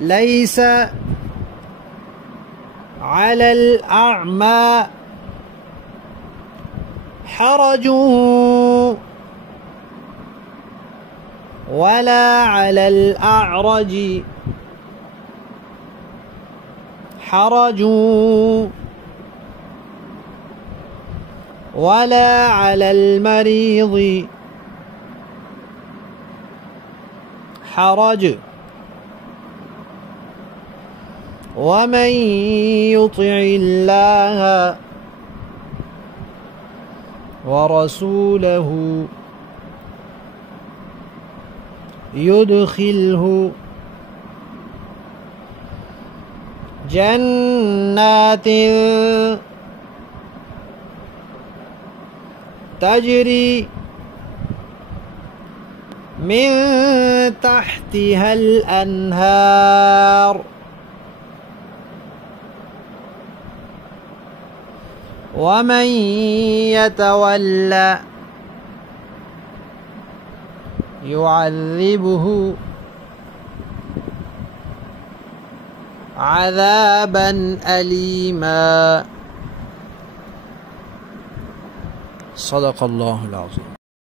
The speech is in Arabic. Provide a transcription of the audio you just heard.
ليس على الأعمى حرج ولا على الأعرج حرج ولا على المريض حرج. ومن يطع الله ورسوله يدخله جنات تجري من تحتها الأنهار ومن يتولى يعذبه عذابا أليما. صدق الله العظيم.